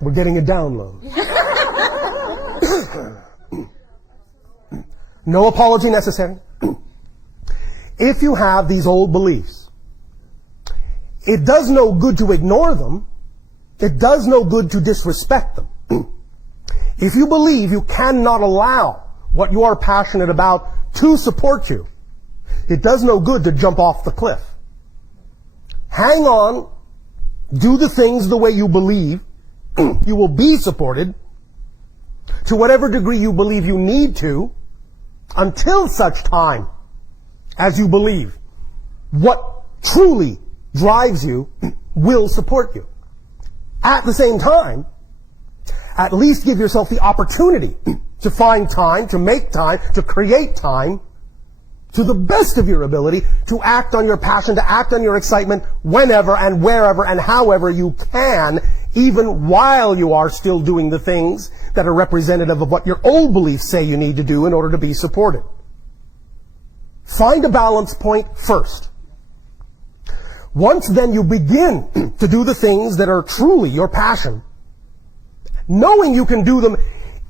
We're getting a download. No apology necessary. If you have these old beliefs, it does no good to ignore them. It does no good to disrespect them. If you believe you cannot allow what you are passionate about to support you, it does no good to jump off the cliff. Hang on, do the things the way you believe you will be supported, to whatever degree you believe you need to, until such time as you believe what truly drives you will support you. At the same time, at least give yourself the opportunity to find time, to make time, to create time, to the best of your ability, to act on your passion, to act on your excitement whenever and wherever and however you can, even while you are still doing the things that are representative of what your old beliefs say you need to do in order to be supported. Find a balance point first. Once then you begin to do the things that are truly your passion, knowing you can do them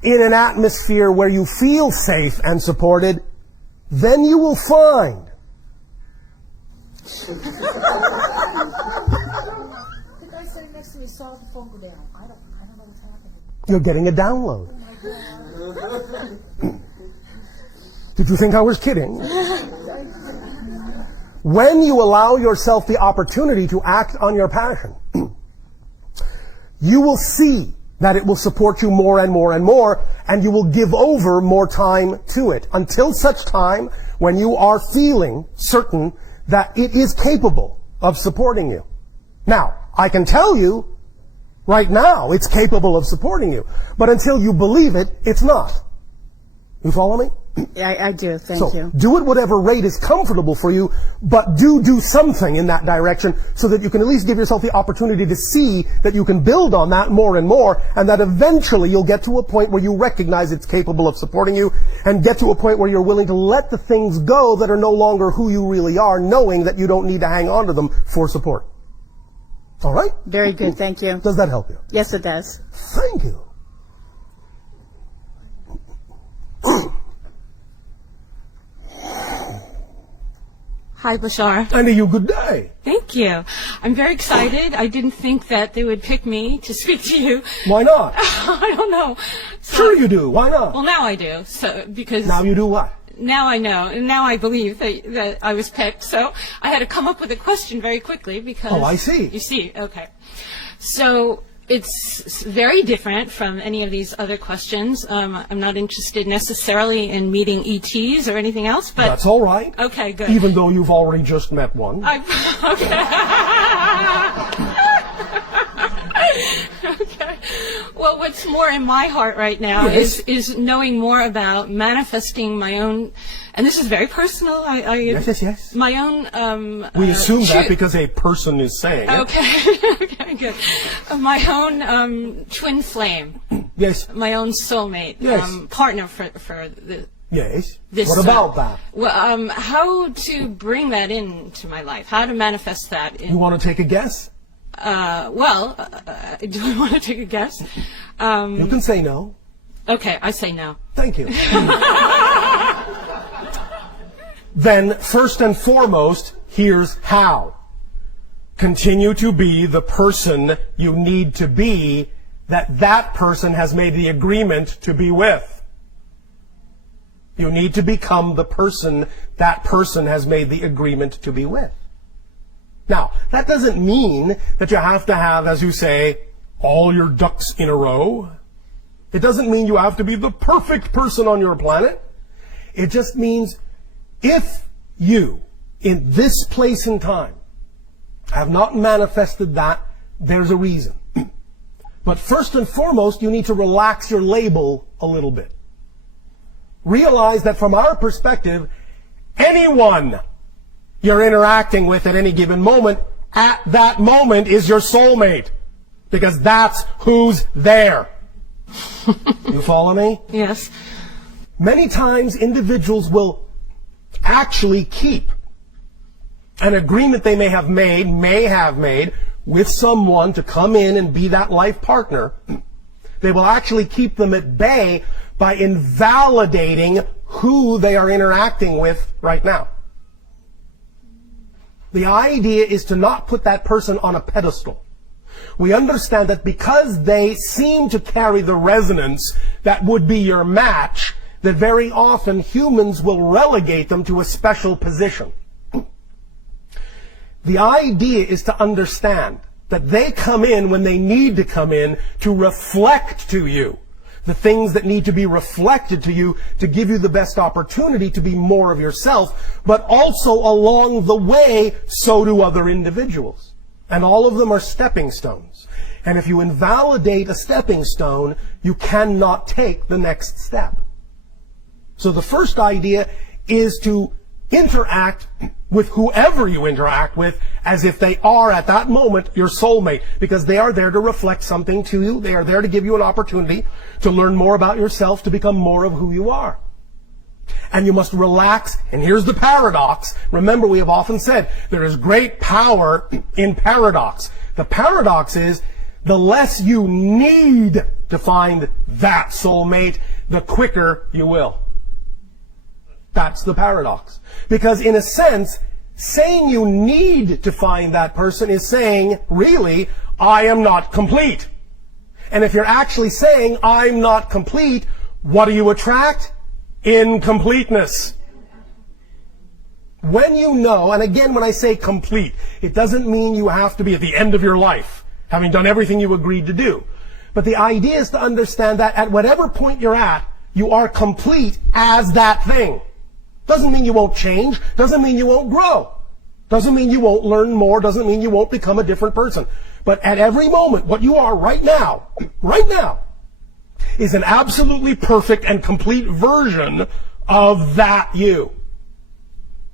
in an atmosphere where you feel safe and supported, then you will find The guy sitting next to me saw the phone go down. I don't know what's happening. you're getting a download. Oh my God. Did you think I was kidding? When you allow yourself the opportunity to act on your passion, you will see that it will support you more and more and more, and you will give over more time to it until such time when you are feeling certain that it is capable of supporting you. Now, I can tell you right now it's capable of supporting you, but until you believe it, it's not. You follow me? I do, thank So, you. do it whatever rate is comfortable for you, but do something in that direction so that you can at least give yourself the opportunity to see that you can build on that more and more, and that eventually you'll get to a point where you recognize it's capable of supporting you, and get to a point where you're willing to let the things go that are no longer who you really are, knowing that you don't need to hang on to them for support. All right? Very good, thank you. Does that help you? Yes, it does. Thank you. Hi, Bashar. And you good day. Thank you. I'm very excited. I didn't think that they would pick me to speak to you. Why not? I don't know. Sure you do. Why not? Well, now I do. So because Now you do what? now I know, and now I believe that I was picked. So I had to come up with a question very quickly because. Oh, I see. You see, okay. So it's very different from any of these other questions. I'm not interested necessarily in meeting ETs or anything else, but That's all right. okay, good. Even though you've already just met one. Okay. Well, what's more in my heart right now Yes. is knowing more about manifesting my own, and this is very personal. Yes. My own. We assume that because a person is saying it. Okay. Okay. Good. My own twin flame. Yes. My own soulmate. Yes. Partner for the. Yes. This, What about that? Well, how to bring that into my life? How to manifest that? You want to take a guess? Do I want to take a guess? You can say no. Okay, I say no. Thank you. Then, first and foremost, here's how. Continue to be the person you need to be that person has made the agreement to be with. You need to become the person that person has made the agreement to be with. Now, that doesn't mean that you have to have, as you say, all your ducks in a row. It doesn't mean you have to be the perfect person on your planet. It just means if you, in this place and time, have not manifested that, there's a reason. But first and foremost, you need to relax your label a little bit. Realize that from our perspective, anyone you're interacting with at any given moment, at that moment is your soulmate. Because that's who's there. You follow me? Yes. Many times individuals will actually keep an agreement they may have made with someone to come in and be that life partner, they will actually keep them at bay by invalidating who they are interacting with right now. The idea is to not put that person on a pedestal. We understand that because they seem to carry the resonance that would be your match, that very often humans will relegate them to a special position. The idea is to understand that they come in when they need to come in to reflect to you the things that need to be reflected to you to give you the best opportunity to be more of yourself, but also along the way, so do other individuals. And all of them are stepping stones. And if you invalidate a stepping stone, you cannot take the next step. So the first idea is to interact with whoever you interact with as if they are at that moment your soulmate, because they are there to reflect something to you. They are there to give you an opportunity to learn more about yourself, to become more of who you are. And you must relax. And here's the paradox. Remember, we have often said there is great power in paradox. The paradox is the less you need to find that soulmate, the quicker you will. That's the paradox. Because in a sense, saying you need to find that person is saying, really, I am not complete. And if you're actually saying, I'm not complete, what do you attract? Incompleteness. When you know, and again, when I say complete, it doesn't mean you have to be at the end of your life, having done everything you agreed to do. But the idea is to understand that at whatever point you're at, you are complete as that thing. Doesn't mean you won't change. Doesn't mean you won't grow. Doesn't mean you won't learn more. Doesn't mean you won't become a different person. But at every moment, what you are right now, is an absolutely perfect and complete version of that you.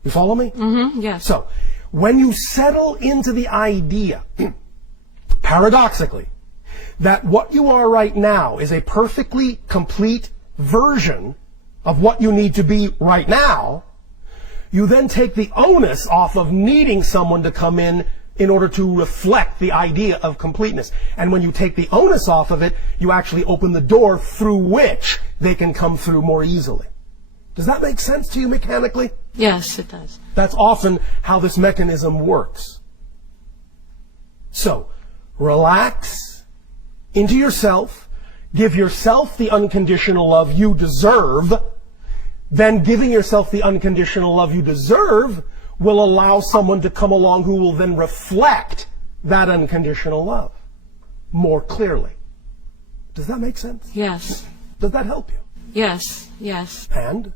You follow me? Mm-hmm, yes. So, when you settle into the idea, paradoxically, that what you are right now is a perfectly complete version of what you need to be right now, you then take the onus off of needing someone to come in order to reflect the idea of completeness. And when you take the onus off of it, you actually open the door through which they can come through more easily. Does that make sense to you mechanically? Yes, it does. That's often how this mechanism works. So, relax into yourself, give yourself the unconditional love you deserve. Then giving yourself the unconditional love you deserve will allow someone to come along who will then reflect that unconditional love more clearly. Does that make sense? Yes. Does that help you? Yes, yes. And?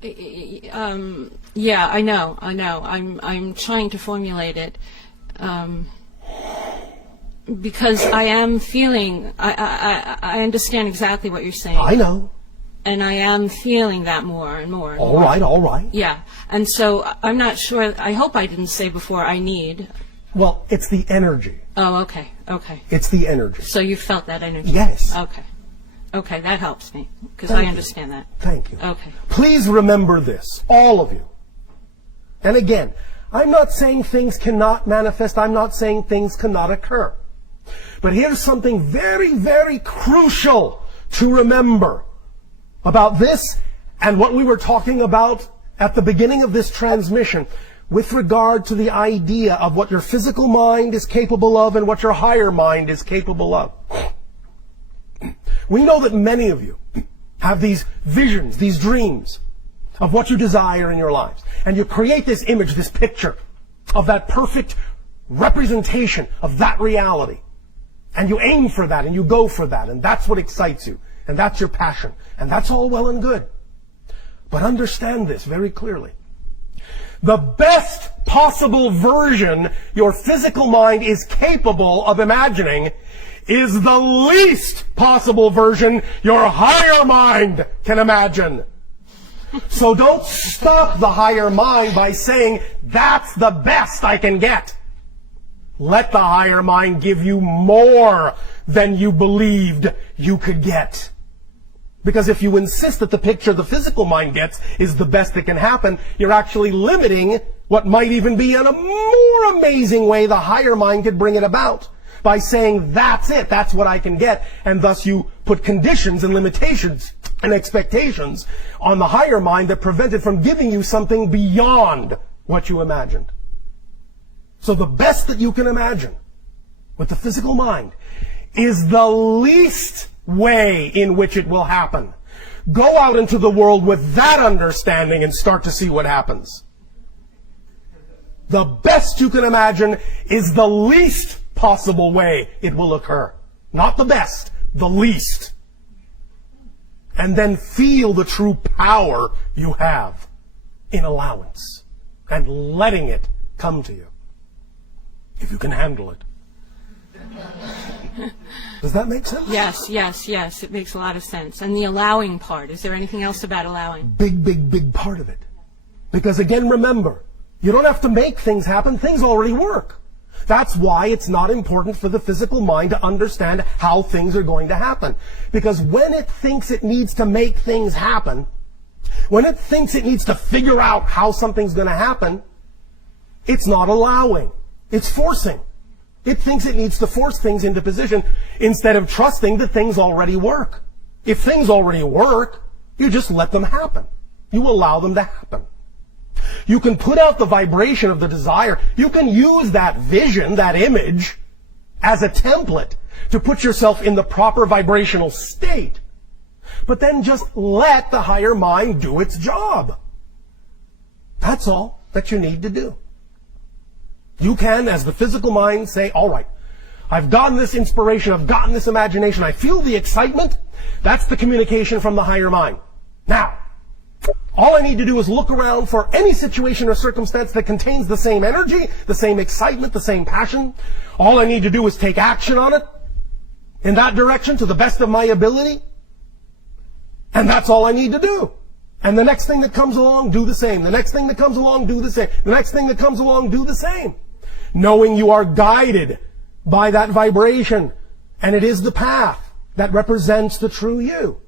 Yeah, I know. I'm trying to formulate it. Because I am feeling, I understand exactly what you're saying. I know. And I am feeling that more and more. All right. Yeah. And so I'm not sure, I hope I didn't say before I need. Well, it's the energy. Oh, okay. It's the energy. So you felt that energy? Yes. Okay, that helps me, because I understand that. Thank you. Okay. Please remember this, all of you. And again, I'm not saying things cannot manifest. I'm not saying things cannot occur. But here's something very, very crucial to remember about this and what we were talking about at the beginning of this transmission with regard to the idea of what your physical mind is capable of and what your higher mind is capable of. We know that many of you have these visions, these dreams of what you desire in your lives. And you create this image, this picture of that perfect representation of that reality. And you aim for that and you go for that. And that's what excites you. And that's your passion. And that's all well and good. But understand this very clearly. The best possible version your physical mind is capable of imagining is the least possible version your higher mind can imagine. So don't stop the higher mind by saying, that's the best I can get. Let the higher mind give you more than you believed you could get. Because if you insist that the picture the physical mind gets is the best that can happen, you're actually limiting what might even be in a more amazing way the higher mind could bring it about by saying, that's it, that's what I can get. And thus you put conditions and limitations and expectations on the higher mind that prevent it from giving you something beyond what you imagined. So the best that you can imagine with the physical mind is the least way in which it will happen. Go out into the world with that understanding and start to see what happens. The best you can imagine is the least possible way it will occur. Not the best, the least. And then feel the true power you have in allowance and letting it come to you. If you can handle it. Does that make sense? Yes. It makes a lot of sense. And the allowing part, is there anything else about allowing? Big part of it. Because again, remember, you don't have to make things happen. Things already work. That's why it's not important for the physical mind to understand how things are going to happen. Because when it thinks it needs to make things happen, when it thinks it needs to figure out how something's going to happen, it's not allowing. It's forcing. It thinks it needs to force things into position instead of trusting that things already work. If things already work, you just let them happen. You allow them to happen. You can put out the vibration of the desire. You can use that vision, that image, as a template to put yourself in the proper vibrational state. But then just let the higher mind do its job. That's all that you need to do. You can, as the physical mind, say, all right, I've gotten this inspiration, I've gotten this imagination, I feel the excitement. That's the communication from the higher mind. Now, all I need to do is look around for any situation or circumstance that contains the same energy, the same excitement, the same passion. All I need to do is take action on it in that direction to the best of my ability. And that's all I need to do. And the next thing that comes along, do the same. The next thing that comes along, do the same. The next thing that comes along, do the same. Knowing you are guided by that vibration. And it is the path that represents the true you.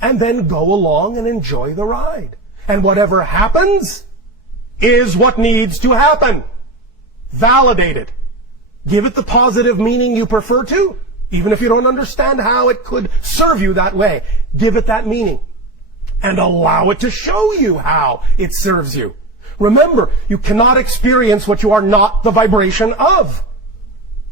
And then go along and enjoy the ride. And whatever happens is what needs to happen. Validate it. Give it the positive meaning you prefer to, even if you don't understand how it could serve you that way. Give it that meaning. And allow it to show you how it serves you. Remember, you cannot experience what you are not the vibration of.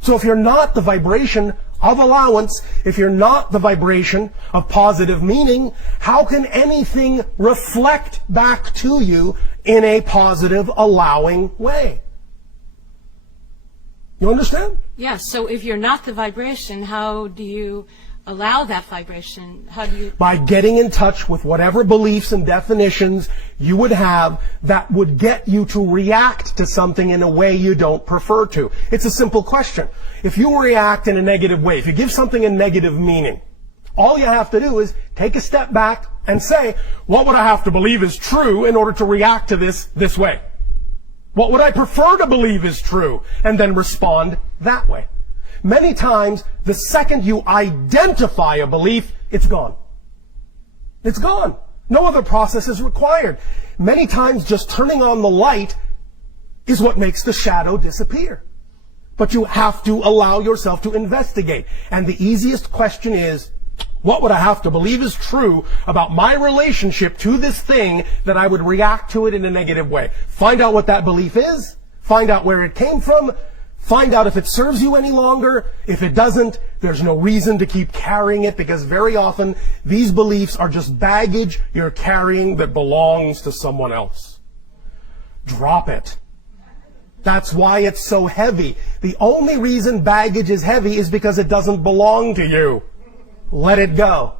So if you're not the vibration of allowance, if you're not the vibration of positive meaning, how can anything reflect back to you in a positive, allowing way? You understand? Yes, so if you're not the vibration, how do you allow that vibration? How do you... By getting in touch with whatever beliefs and definitions you would have that would get you to react to something in a way you don't prefer to. It's a simple question. If you react in a negative way, if you give something a negative meaning, all you have to do is take a step back and say, what would I have to believe is true in order to react to this way? What would I prefer to believe is true? And then respond that way. Many times, the second you identify a belief, it's gone. It's gone. No other process is required. Many times, just turning on the light is what makes the shadow disappear. But you have to allow yourself to investigate. And the easiest question is, what would I have to believe is true about my relationship to this thing that I would react to it in a negative way? Find out what that belief is. Find out where it came from. Find out if it serves you any longer. If it doesn't, there's no reason to keep carrying it, because very often these beliefs are just baggage you're carrying that belongs to someone else. Drop it. That's why it's so heavy. The only reason baggage is heavy is because it doesn't belong to you. Let it go.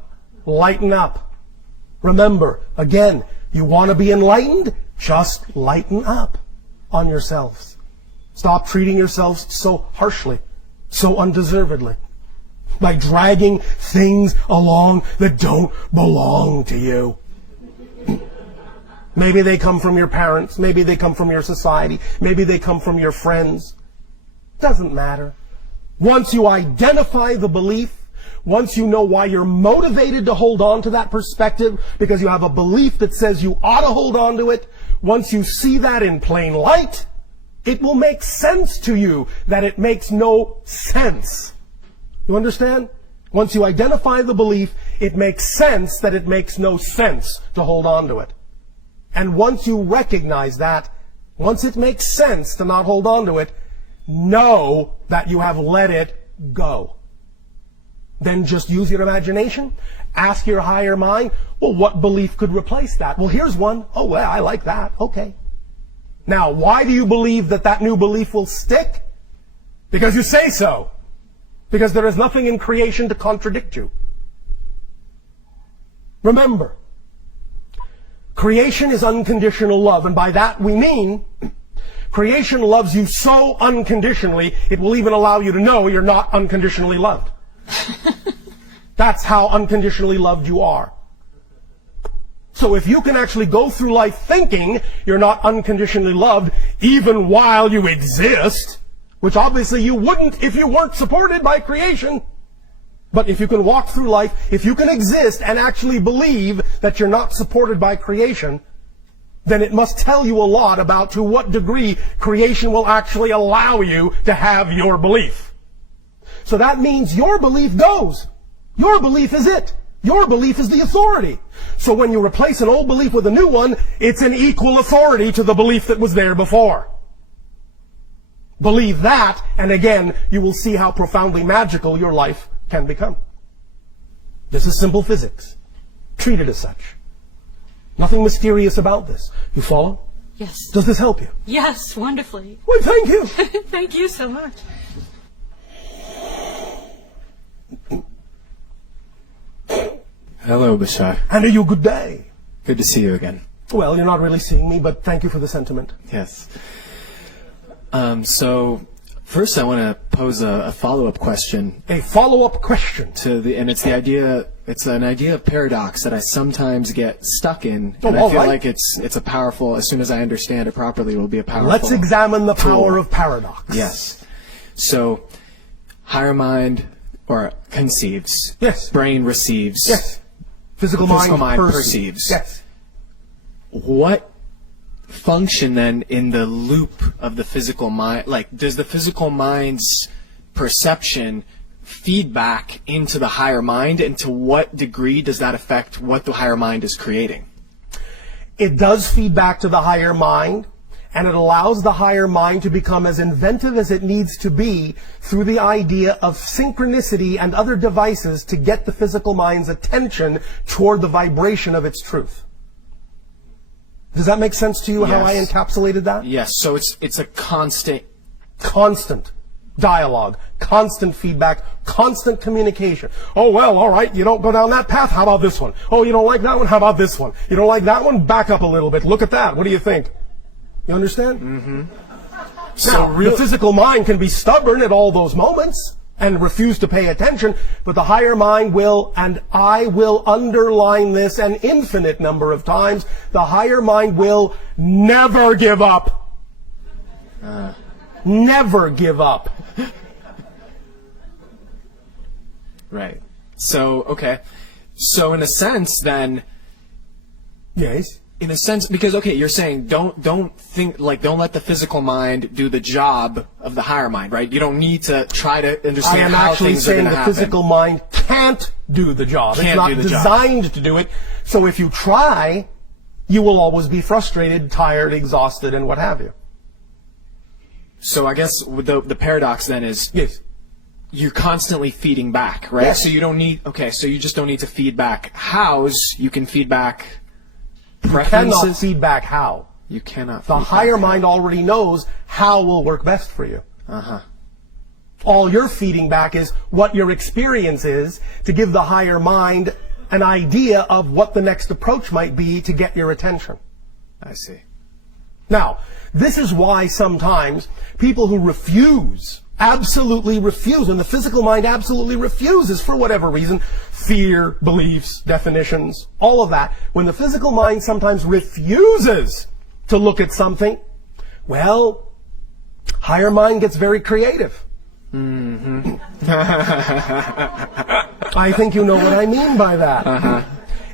Lighten up. Remember, again, you want to be enlightened? Just lighten up on yourselves. Stop treating yourselves so harshly, so undeservedly, by dragging things along that don't belong to you. Maybe they come from your parents. Maybe they come from your society. Maybe they come from your friends. Doesn't matter. Once you identify the belief, once you know why you're motivated to hold on to that perspective, because you have a belief that says you ought to hold on to it, once you see that in plain light, it will make sense to you that it makes no sense. You understand? Once you identify the belief, it makes sense that it makes no sense to hold on to it. And once you recognize that, once it makes sense to not hold on to it, know that you have let it go. Then just use your imagination. Ask your higher mind, well, what belief could replace that? Well, here's one. Oh, well, I like that. Okay. Now, why do you believe that that new belief will stick? Because you say so. Because there is nothing in creation to contradict you. Remember, creation is unconditional love, and by that we mean creation loves you so unconditionally, it will even allow you to know you're not unconditionally loved. That's how unconditionally loved you are. So if you can actually go through life thinking you're not unconditionally loved, even while you exist, which obviously you wouldn't if you weren't supported by creation, but if you can walk through life, if you can exist and actually believe that you're not supported by creation, then it must tell you a lot about to what degree creation will actually allow you to have your belief. So that means your belief goes. Your belief is it. Your belief is the authority. So when you replace an old belief with a new one, it's an equal authority to the belief that was there before. Believe that, and again, you will see how profoundly magical your life can become. This is simple physics. Treat it as such. Nothing mysterious about this. You follow? Yes. Does this help you? Yes, wonderfully. Well, thank you. Thank you so much. Hello, Bashar. And are you good day? Good to see you again. Well, you're not really seeing me, but thank you for the sentiment. Yes. So, first I want to pose a follow-up question A follow-up question. and it's an idea of paradox that I sometimes get stuck in, Oh, and I all feel right. like it's a powerful, as soon as I understand it properly, it will be a powerful Let's examine the power tool. of paradox. Yes. So, higher mind, or conceives. Yes. Brain receives. Yes. Physical mind perceives. Yes. What function then in the loop of the physical mind, like does the physical mind's perception feed back into the higher mind, and to what degree does that affect what the higher mind is creating? It does feed back to the higher mind, and it allows the higher mind to become as inventive as it needs to be through the idea of synchronicity and other devices to get the physical mind's attention toward the vibration of its truth. Does that make sense to you, how I Yes. encapsulated that? Yes, so it's a constant. Constant dialogue, constant feedback, constant communication. Oh, well, all right, you don't go down that path, how about this one? Oh, you don't like that one, how about this one? You don't like that one, back up a little bit, look at that, what do you think? You understand? Mm-hmm. Now, the physical mind can be stubborn at all those moments and refuse to pay attention, but the higher mind will, and I will underline this an infinite number of times, the higher mind will never give up. Never give up. Right. So, okay. So in a sense then, Yes. in a sense, because okay, you're saying don't think, like, don't let the physical mind do the job of the higher mind, right? You don't need to try to I understand am how actually things are saying going the to happen. physical mind can't do the job. It's Can't not do the job. designed to do it. So if you try, you will always be frustrated, tired, exhausted, and what have you. So I guess with the paradox then is Yes. you're constantly feeding back, right? Yes. So you don't need, okay, so you just don't need to feed back hows, you can feed back Cannot preferences. feedback how. You cannot The feed higher back mind already knows how will work best for you. Uh-huh. All you're feeding back is what your experience is to give the higher mind an idea of what the next approach might be to get your attention. I see. Now, this is why sometimes people who refuse, absolutely refuse, and the physical mind absolutely refuses for whatever reason, fear, beliefs, definitions, all of that, when the physical mind sometimes refuses to look at something, well, higher mind gets very creative. I think you know what I mean by that.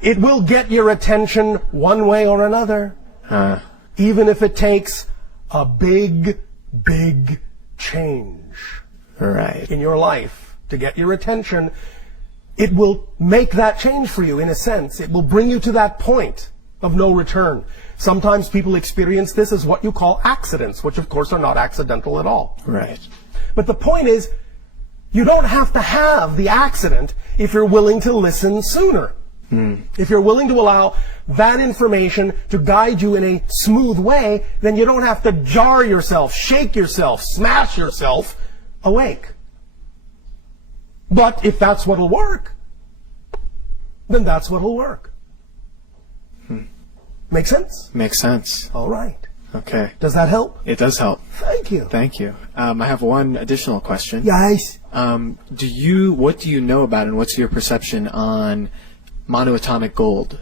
It will get your attention one way or another. even if it takes a big, big change Right. in your life to get your attention, it will make that change for you in a sense. It will bring you to that point of no return. Sometimes people experience this as what you call accidents, which of course are not accidental at all. Right. But the point is, you don't have to have the accident if you're willing to listen sooner. If you're willing to allow that information to guide you in a smooth way, then you don't have to jar yourself, shake yourself, smash yourself awake. But if that's what'll work, then that's what'll work. Make sense? Makes sense. All right. Okay. Does that help? It does help. Thank you. Thank you. I have one additional question. Yes. What do you know about and what's your perception on monoatomic gold?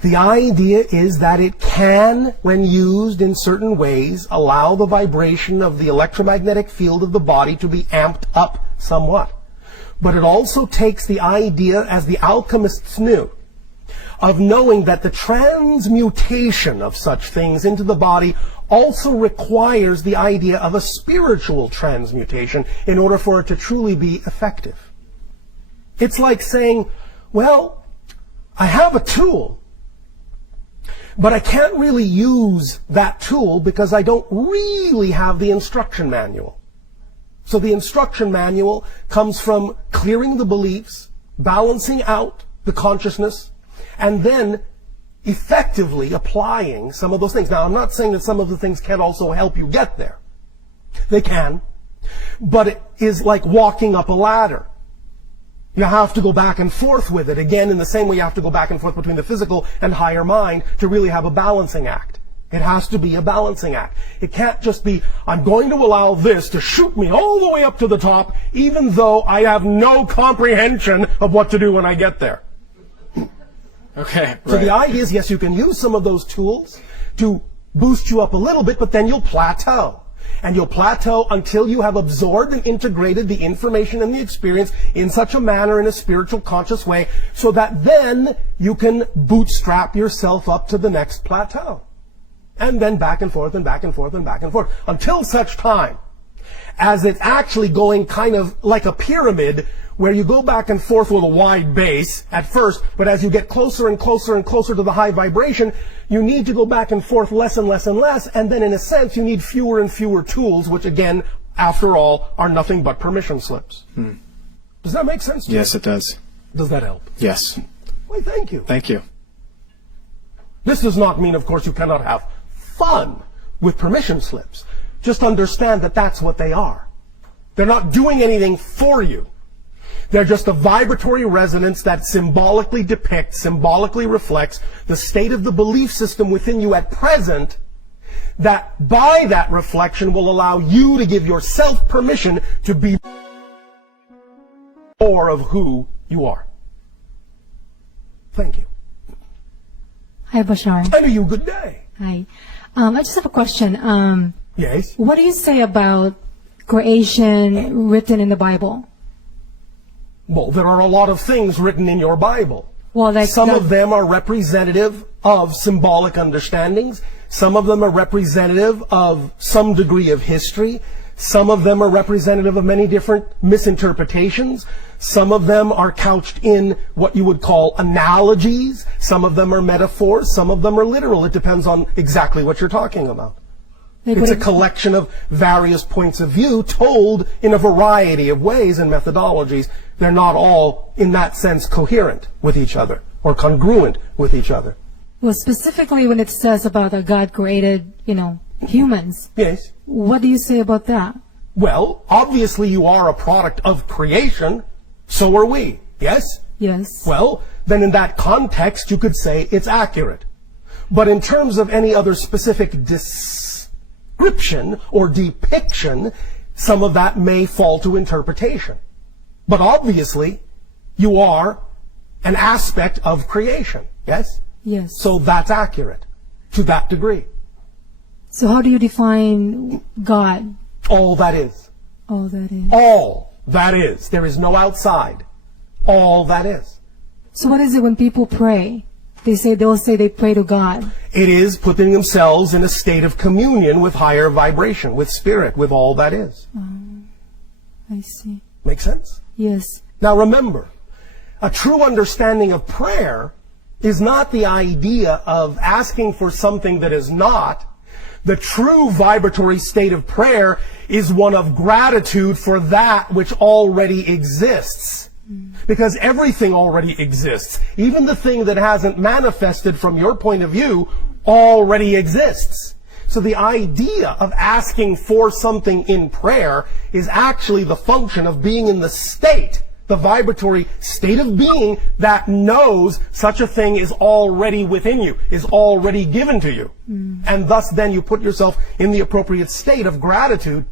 The idea is that it can, when used in certain ways, allow the vibration of the electromagnetic field of the body to be amped up somewhat. But it also takes the idea, as the alchemists knew, of knowing that the transmutation of such things into the body also requires the idea of a spiritual transmutation in order for it to truly be effective. It's like saying, well, I have a tool, but I can't really use that tool because I don't really have the instruction manual. So the instruction manual comes from clearing the beliefs, balancing out the consciousness, and then effectively applying some of those things. Now, I'm not saying that some of the things can't also help you get there. They can. But it is like walking up a ladder. You have to go back and forth with it. Again, in the same way you have to go back and forth between the physical and higher mind to really have a balancing act. It has to be a balancing act. It can't just be, I'm going to allow this to shoot me all the way up to the top, even though I have no comprehension of what to do when I get there. Okay. So the right. idea is, yes, you can use some of those tools to boost you up a little bit, but then you'll plateau. And you'll plateau until you have absorbed and integrated the information and the experience in such a manner, in a spiritual, conscious way, so that then you can bootstrap yourself up to the next plateau. And then back and forth and back and forth and back and forth, until such time as it's actually going kind of like a pyramid, where you go back and forth with a wide base at first, but as you get closer and closer and closer to the high vibration, you need to go back and forth less and less and less, and then in a sense you need fewer and fewer tools, which again, after all, are nothing but permission slips. Does that make sense to you? Yes, it does. Does that help? Yes. Why, thank you. Thank you. This does not mean, of course, you cannot have fun with permission slips. Just understand that that's what they are. They're not doing anything for you. They're just a vibratory resonance that symbolically depicts, symbolically reflects the state of the belief system within you at present, that by that reflection will allow you to give yourself permission to be more of who you are. Thank you. Hi, Bashar. And you, good day. Hi. I just have a question. Yes? What do you say about creation written in the Bible? Well, there are a lot of things written in your Bible. Well, like some of them are representative of symbolic understandings. Some of them are representative of some degree of history. Some of them are representative of many different misinterpretations. Some of them are couched in what you would call analogies. Some of them are metaphors. Some of them are literal. It depends on exactly what you're talking about. It's a collection of various points of view told in a variety of ways and methodologies. They're not all, in that sense, coherent with each other or congruent with each other. Well, specifically when it says about that God created, humans. Yes. What do you say about that? Well, obviously you are a product of creation. So are we. Yes? Yes. Well, then in that context, you could say it's accurate. But in terms of any other specific description or depiction, some of that may fall to interpretation. But obviously, you are an aspect of creation. Yes? Yes. So that's accurate to that degree. So how do you define God? All that is. All that is. All that is. There is no outside. All that is. So what is it when people pray? they'll say they pray to God. It is putting themselves in a state of communion with higher vibration, with spirit, with all that is. I see. Make sense? Yes. Now remember, a true understanding of prayer is not the idea of asking for something that is not. The true vibratory state of prayer is one of gratitude for that which already exists. Because everything already exists. Even the thing that hasn't manifested from your point of view already exists. So the idea of asking for something in prayer is actually the function of being in the state, the vibratory state of being that knows such a thing is already within you, is already given to you. And thus then you put yourself in the appropriate state of gratitude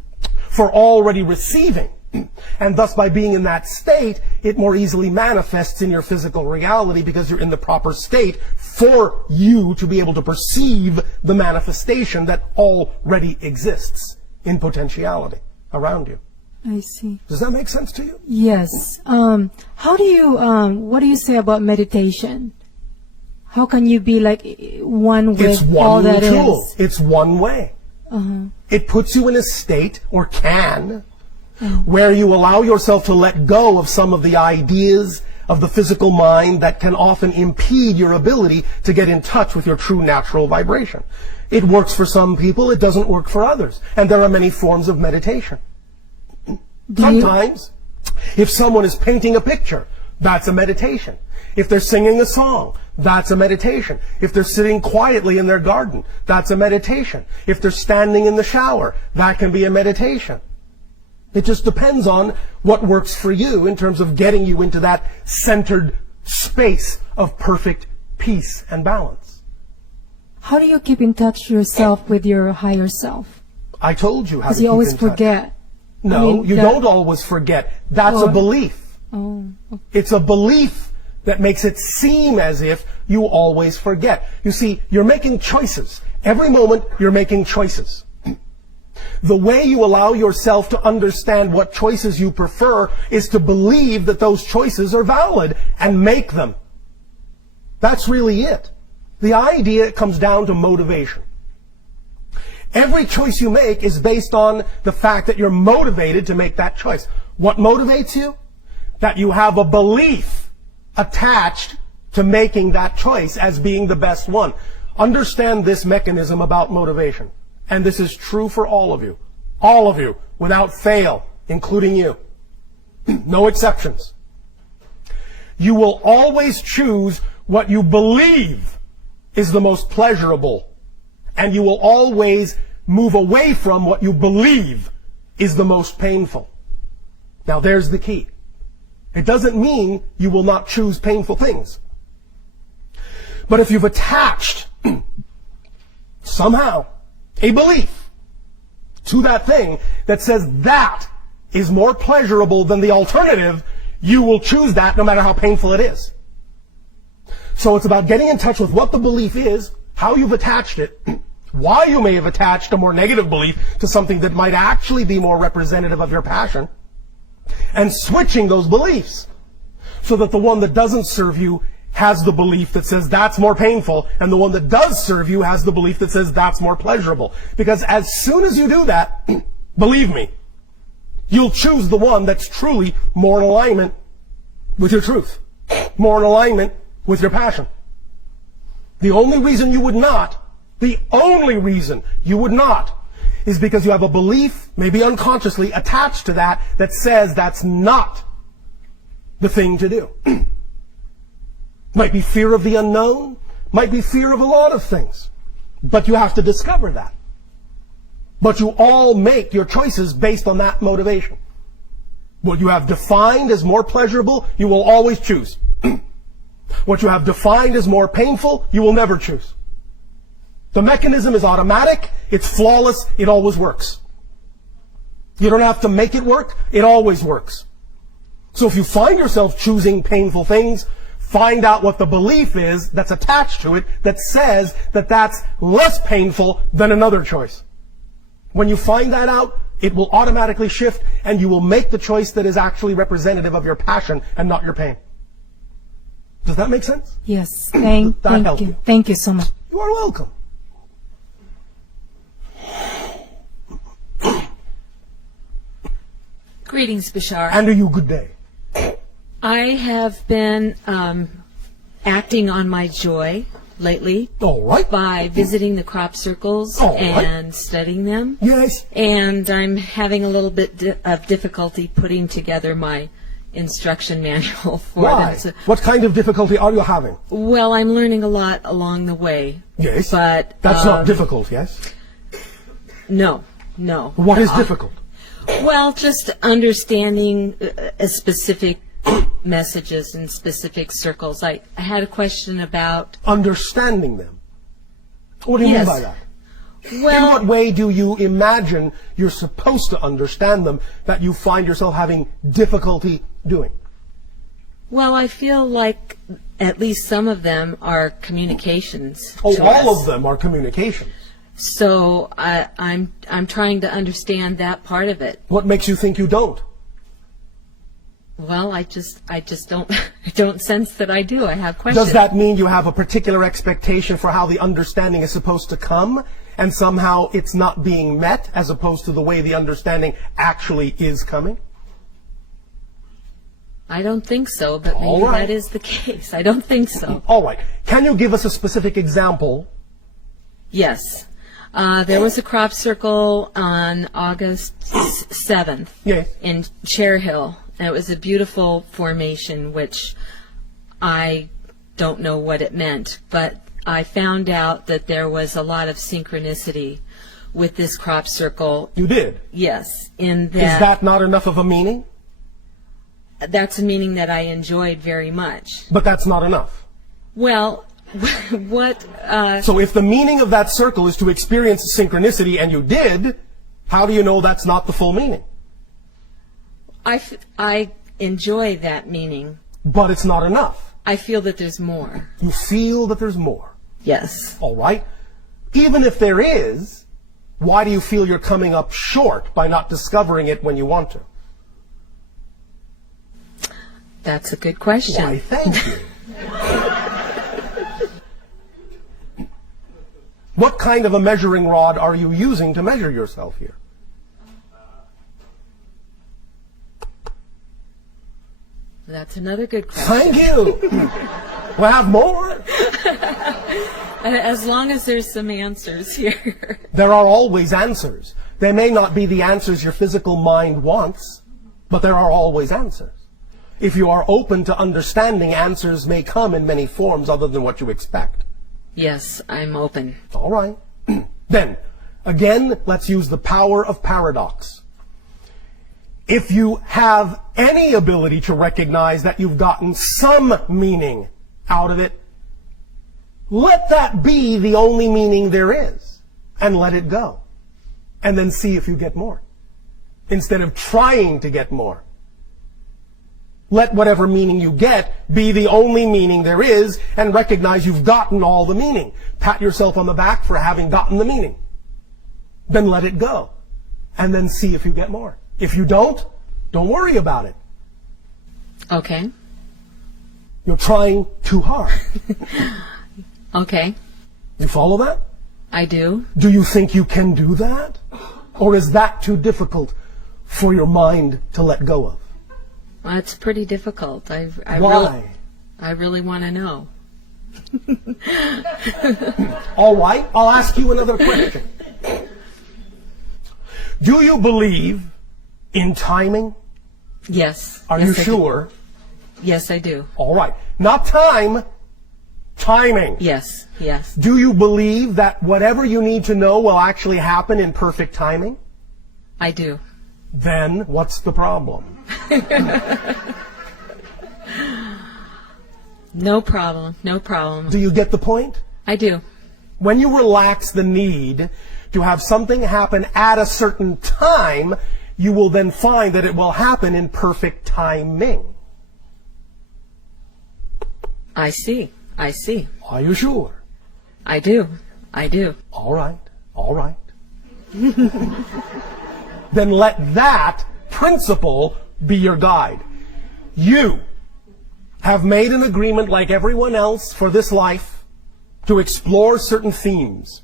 for already receiving. And thus by being in that state, it more easily manifests in your physical reality because you're in the proper state for you to be able to perceive the manifestation that already exists in potentiality around you. I see. Does that make sense to you? Yes. How do you, what do you say about meditation? How can you be like one It's with all one that tool. is? It's one way. It puts you in a state, or can, where you allow yourself to let go of some of the ideas of the physical mind that can often impede your ability to get in touch with your true natural vibration. It works for some people, it doesn't work for others. And there are many forms of meditation. Sometimes, if someone is painting a picture, that's a meditation. If they're singing a song, that's a meditation. If they're sitting quietly in their garden, that's a meditation. If they're standing in the shower, that can be a meditation. It just depends on what works for you in terms of getting you into that centered space of perfect peace and balance. How do you keep in touch yourself with your higher self? I told you how to Because keep you always in touch. forget. No, you don't always forget. That's a belief. It's a belief that makes it seem as if you always forget. You see, you're making choices. Every moment you're making choices. The way you allow yourself to understand what choices you prefer is to believe that those choices are valid and make them. That's really it. The idea comes down to motivation. Every choice you make is based on the fact that you're motivated to make that choice. What motivates you? That you have a belief attached to making that choice as being the best one. Understand this mechanism about motivation. And this is true for all of you, without fail, including you. No exceptions. You will always choose what you believe is the most pleasurable, and you will always move away from what you believe is the most painful. Now there's the key. It doesn't mean you will not choose painful things. But if you've attached somehow a belief to that thing that says that is more pleasurable than the alternative, you will choose that no matter how painful it is. So it's about getting in touch with what the belief is, how you've attached it, why you may have attached a more negative belief to something that might actually be more representative of your passion, and switching those beliefs so that the one that doesn't serve you has the belief that says that's more painful, and the one that does serve you has the belief that says that's more pleasurable. Because as soon as you do that, believe me, you'll choose the one that's truly more in alignment with your truth, more in alignment with your passion. The only reason you would not is because you have a belief, maybe unconsciously, attached to that says that's not the thing to do. Might be fear of the unknown, might be fear of a lot of things. But you have to discover that. But you all make your choices based on that motivation. What you have defined as more pleasurable, you will always choose. What you have defined as more painful, you will never choose. The mechanism is automatic, it's flawless, it always works. You don't have to make it work, it always works. So if you find yourself choosing painful things, find out what the belief is that's attached to it that says that that's less painful than another choice. When you find that out, it will automatically shift and you will make the choice that is actually representative of your passion and not your pain. Does that make sense? Yes. Thank help you. you? Thank you so much. You are welcome. Greetings, Bashar. And a you good day. I have been acting on my joy lately All right. by visiting the crop circles All right. and studying them. Yes. And I'm having a little bit of difficulty putting together my instruction manual for Why? them. So, What kind of difficulty are you having? well, I'm learning a lot along the way. Yes. But That's not difficult, yes? no. What is difficult? Well, just understanding specific messages in specific circles. I had a question about, Understanding them. What do you Yes. mean by that? In well, what way do you imagine you're supposed to understand them that you find yourself having difficulty doing? well, I feel like at least some of them are communications. Oh, to all us. of them are communications. So I'm trying to understand that part of it. What makes you think you don't? Well, I just don't I don't sense that I do. I have questions. Does that mean you have a particular expectation for how the understanding is supposed to come, and somehow it's not being met as opposed to the way the understanding actually is coming? I don't think so, but maybe All right. that is the case. I don't think so. All right. Can you give us a specific example? Yes. There was a crop circle on August 7th Yes. in Chair Hill. And it was a beautiful formation, which I don't know what it meant, but I found out that there was a lot of synchronicity with this crop circle. You did. Yes, in Is that not enough of a meaning? that's a meaning that I enjoyed very much. But that's not enough. Well, what, So if the meaning of that circle is to experience synchronicity, and you did, how do you know that's not the full meaning? I enjoy that meaning. But it's not enough. I feel that there's more. You feel that there's more. Yes. All right? Even if there is, why do you feel you're coming up short by not discovering it when you want to? That's a good question. Why, thank you. What kind of a measuring rod are you using to measure yourself here? That's another good question. Thank you. We'll have more. As long as there's some answers here. There are always answers. They may not be the answers your physical mind wants, but there are always answers. If you are open to understanding, answers may come in many forms other than what you expect. Yes, I'm open. All right. Then, again, let's use the power of paradox. If you have any ability to recognize that you've gotten some meaning out of it, let that be the only meaning there is, and let it go. And then see if you get more, instead of trying to get more. Let whatever meaning you get be the only meaning there is, and recognize you've gotten all the meaning. Pat yourself on the back for having gotten the meaning. Then let it go, and then see if you get more. If you don't worry about it. Okay. You're trying too hard. Okay. You follow that? I do. Do you think you can do that? Or is that too difficult for your mind to let go of? Well, it's pretty difficult. Why? I really want to know. All right, I'll ask you another question. Do you believe in timing? Yes. Are Yes, you I do. sure? Yes, I do. All right. Not time, timing. Yes. Yes. Do you believe that whatever you need to know will actually happen in perfect timing? I do. Then what's the problem? No problem. No problem. Do you get the point? I do. When you relax the need to have something happen at a certain time, you will then find that it will happen in perfect timing. I see. I see. Are you sure? I do. I do. All right. All right. Then let that principle be your guide. You have made an agreement like everyone else for this life to explore certain themes.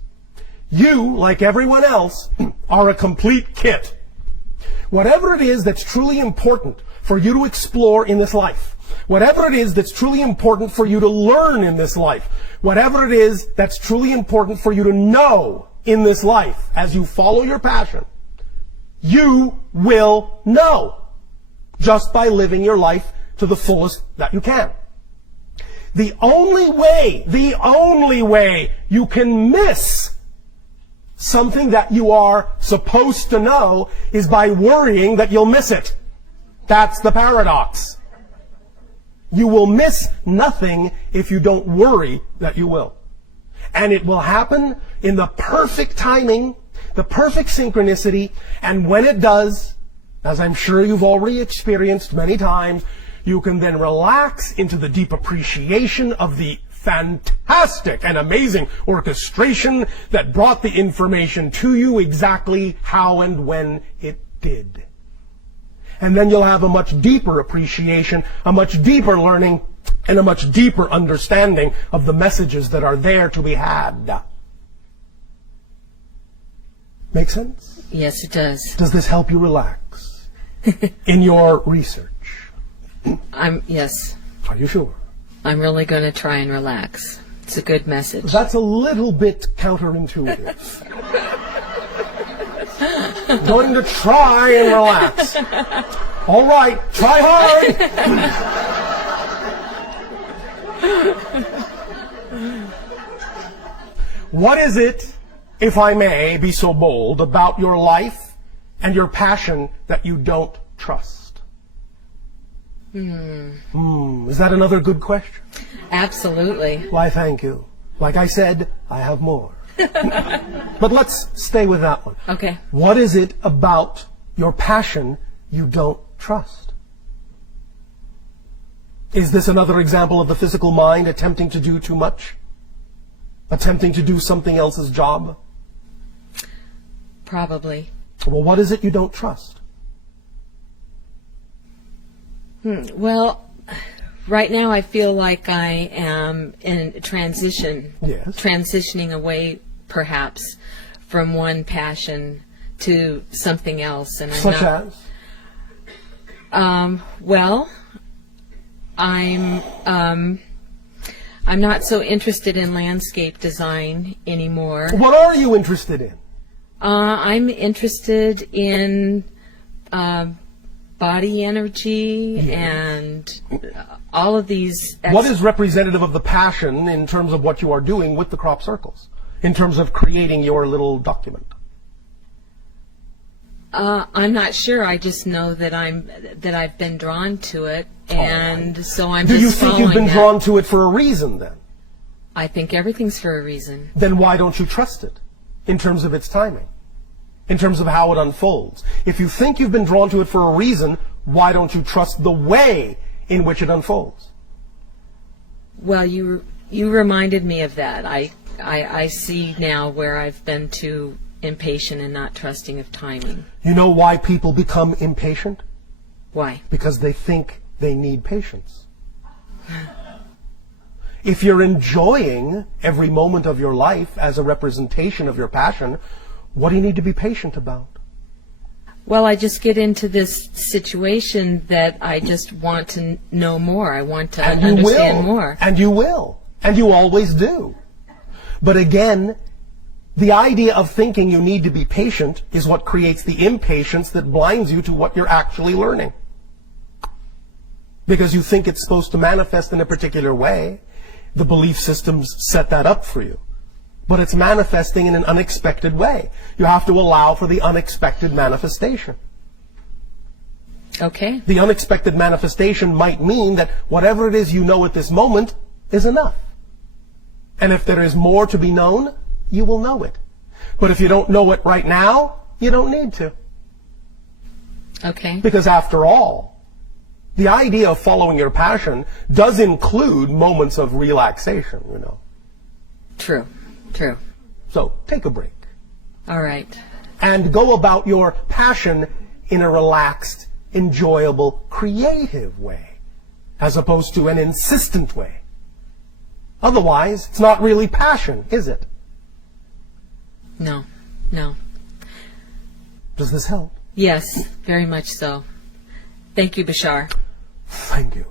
You, like everyone else, are a complete kit. Whatever it is that's truly important for you to explore in this life, whatever it is that's truly important for you to learn in this life, whatever it is that's truly important for you to know in this life as you follow your passion, you will know just by living your life to the fullest that you can. The only way you can miss something that you are supposed to know is by worrying that you'll miss it. That's the paradox. You will miss nothing if you don't worry that you will. And it will happen in the perfect timing, the perfect synchronicity, and when it does, as I'm sure you've already experienced many times, you can then relax into the deep appreciation of the fantastic and amazing orchestration that brought the information to you exactly how and when it did. And then you'll have a much deeper appreciation, a much deeper learning, and a much deeper understanding of the messages that are there to be had. Make sense? Yes, it does. Does this help you relax in your research? Yes. Are you sure? I'm really going to try and relax. It's a good message. That's a little bit counterintuitive. Going to try and relax. All right, try hard. What is it, if I may be so bold, about your life and your passion that you don't trust? Is that another good question? Absolutely. Why, thank you. Like I said, I have more. But let's stay with that one. Okay. What is it about your passion you don't trust? Is this another example of the physical mind attempting to do too much? Attempting to do something else's job? Probably. Well, what is it you don't trust? Well, right now I feel like I am in transition. Yes. Transitioning away, perhaps, from one passion to something else. And Such as? Well, I'm not so interested in landscape design anymore. What are you interested in? I'm interested in body energy and all of these. What is representative of the passion in terms of what you are doing with the crop circles? In terms of creating your little document? I'm not sure. I just know that I've been drawn to it, and so I'm Do just you think you've following been that. drawn to it for a reason then? I think everything's for a reason. Then why don't you trust it in terms of its timing? In terms of how it unfolds? If you think you've been drawn to it for a reason, why don't you trust the way in which it unfolds? Well, you reminded me of that. I see now where I've been too impatient and not trusting of timing. You know why people become impatient? Why? Because they think they need patience. If you're enjoying every moment of your life as a representation of your passion, what do you need to be patient about? Well, I just get into this situation that I just want to know more. I want to understand more. And you will. And you always do. But again, the idea of thinking you need to be patient is what creates the impatience that blinds you to what you're actually learning. Because you think it's supposed to manifest in a particular way. The belief systems set that up for you. But it's manifesting in an unexpected way. You have to allow for the unexpected manifestation. Okay. The unexpected manifestation might mean that whatever it is you know at this moment is enough. And if there is more to be known, you will know it. But if you don't know it right now, you don't need to. Okay. Because after all, the idea of following your passion does include moments of relaxation, you know. True. True. So take a break. All right. And go about your passion in a relaxed, enjoyable, creative way. as opposed to an insistent way. Otherwise, it's not really passion, is it? No, no. Does this help? Yes, very much so. Thank you, Bashar. Thank you.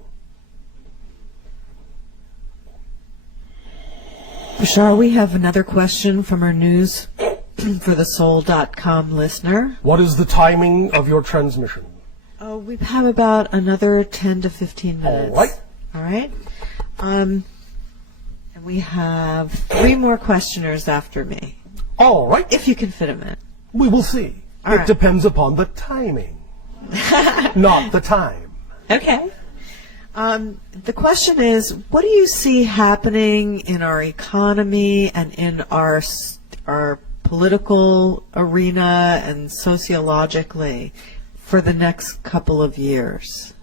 Bashar, we have another question from our news for the Soul.com listener. What is the timing of your transmission? Oh, we have about another 10 to 15 minutes. All right. All right. And we have 3 more questioners after me, All right. if you can fit them in. We will see. All It right. depends upon the timing, not the time. Okay. The question is, what do you see happening in our economy and in our political arena and sociologically for the next couple of years?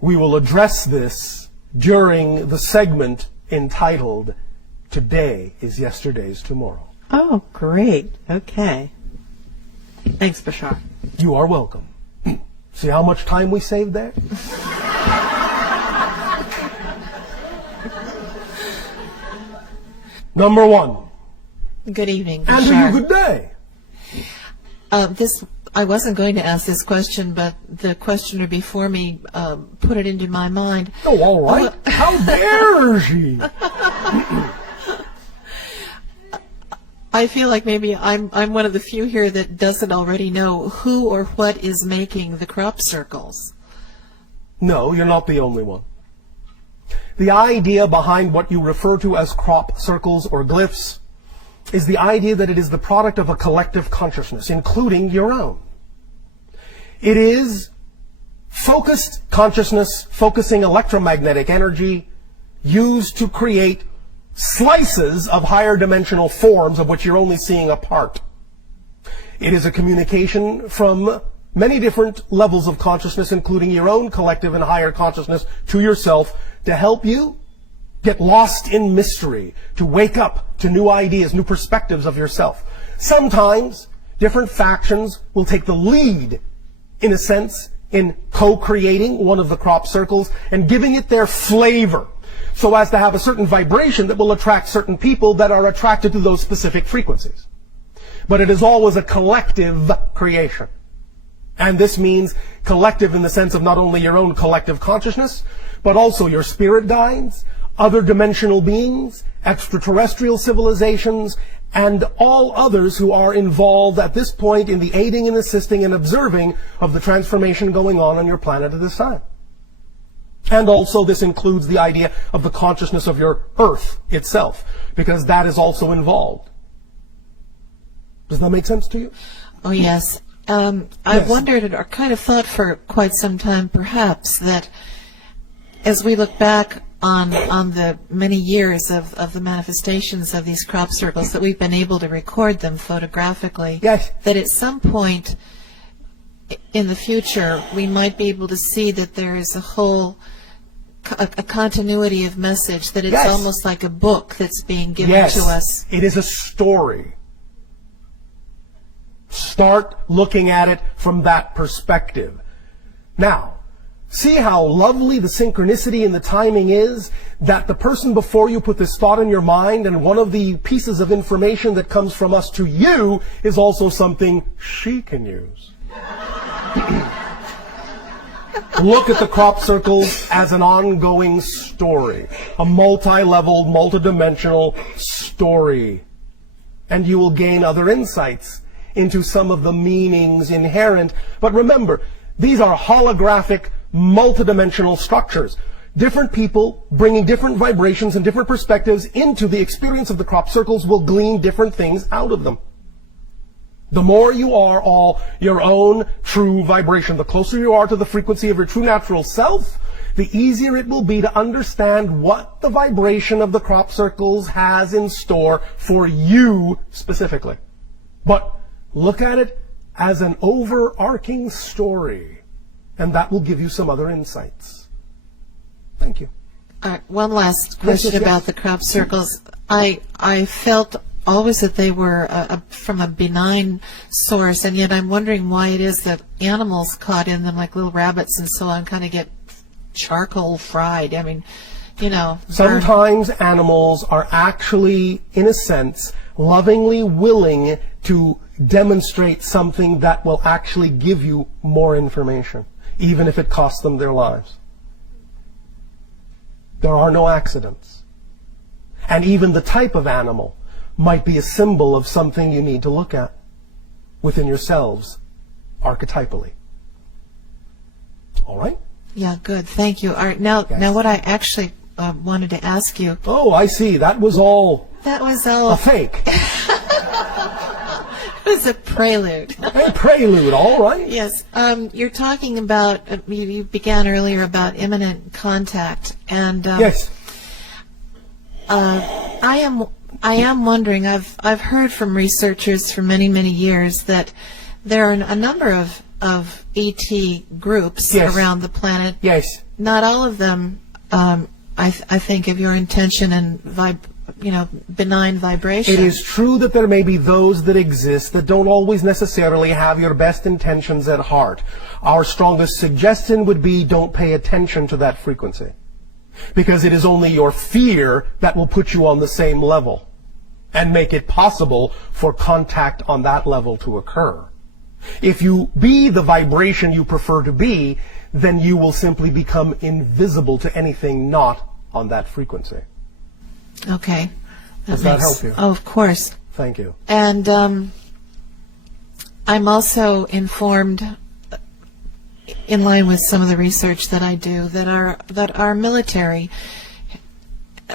We will address this during the segment entitled Today is Yesterday's Tomorrow. Oh, great. Okay. Thanks, Bashar. You are welcome. See how much time we saved there? Number 1. Good evening, And to Bashar. you, good day. I wasn't going to ask this question, but the questioner before me put it into my mind. Oh, all right. How dare she? I feel like maybe I'm one of the few here that doesn't already know who or what is making the crop circles. No, you're not the only one. The idea behind what you refer to as crop circles or glyphs is the idea that it is the product of a collective consciousness, including your own. It is focused consciousness, focusing electromagnetic energy, used to create slices of higher dimensional forms of which you're only seeing a part. It is a communication from many different levels of consciousness, including your own collective and higher consciousness, to yourself, to help you get lost in mystery, to wake up to new ideas, new perspectives of yourself. Sometimes different factions will take the lead, in a sense, in co-creating one of the crop circles and giving it their flavor, so as to have a certain vibration that will attract certain people that are attracted to those specific frequencies. But it is always a collective creation. And this means collective in the sense of not only your own collective consciousness, but also your spirit guides, other dimensional beings, extraterrestrial civilizations, and all others who are involved at this point in the aiding and assisting and observing of the transformation going on your planet at this time. And also this includes the idea of the consciousness of your Earth itself, because that is also involved. Does that make sense to you? Oh, yes. I've Yes. wondered or kind of thought for quite some time, perhaps, that as we look back on the many years of the manifestations of these crop circles, that we've been able to record them photographically, Yes. that at some point in the future we might be able to see that there is a whole a continuity of message, that it's Yes. almost like a book that's being given Yes, to us. it is a story. Start looking at it from that perspective. Now, see how lovely the synchronicity and the timing is, that the person before you put this thought in your mind, and one of the pieces of information that comes from us to you is also something she can use. Look at the crop circles as an ongoing story, a multi-level, multidimensional story. And you will gain other insights into some of the meanings inherent. But remember, these are holographic, multidimensional structures. Different people bringing different vibrations and different perspectives into the experience of the crop circles will glean different things out of them. The more you are all your own true vibration, the closer you are to the frequency of your true natural self, the easier it will be to understand what the vibration of the crop circles has in store for you specifically. But look at it as an overarching story, and that will give you some other insights. Thank you. All right, one last question yes. about the crop circles. I felt always that they were from a benign source, and yet I'm wondering why it is that animals caught in them, like little rabbits and so on, kind of get charcoal fried. I mean, you know. Sometimes animals are actually, in a sense, lovingly willing to demonstrate something that will actually give you more information, even if it costs them their lives. There are no accidents. And even the type of animal might be a symbol of something you need to look at within yourselves, archetypally. All right? Yeah, good. Thank you. All right, now what I actually wanted to ask you. Oh, I see. That was all That was all. a fake. It was a prelude. A prelude, all right. Yes. You're talking about, you began earlier about imminent contact. And Yes. I am wondering, I've heard from researchers for many, many years that there are a number of ET groups Yes. around the planet. Yes. Not all of them, I think, of your intention and benign vibration. It is true that there may be those that exist that don't always necessarily have your best intentions at heart. Our strongest suggestion would be don't pay attention to that frequency, because it is only your fear that will put you on the same level and make it possible for contact on that level to occur. If you be the vibration you prefer to be, then you will simply become invisible to anything not on that frequency. Okay. Does that help you? Oh, of course. Thank you. And I'm also informed, in line with some of the research that I do, that our military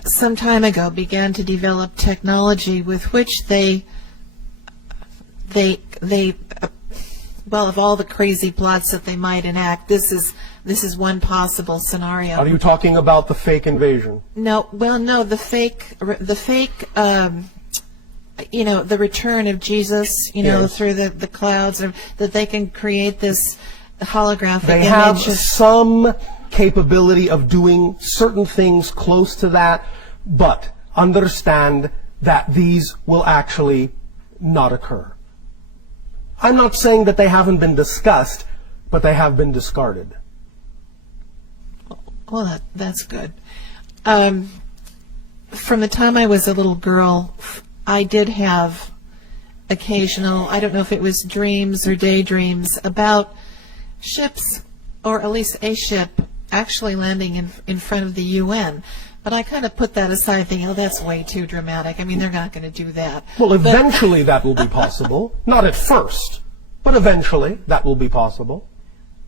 some time ago began to develop technology with which they well, of all the crazy plots that they might enact, this is one possible scenario. Are you talking about the fake invasion? No, well, no, the fake, the return of Jesus, Yes. through the clouds, or that they can create this holographic They image. have of- some capability of doing certain things close to that, but understand that these will actually not occur. I'm not saying that they haven't been discussed, but they have been discarded. Well, that's good. From the time I was a little girl, I did have occasional, I don't know if it was dreams or daydreams, about ships, or at least a ship, actually landing in front of the UN. But I kind of put that aside, thinking, oh, that's way too dramatic. I mean, they're not going to do that. Well, eventually that will be possible. Not at first, but eventually that will be possible.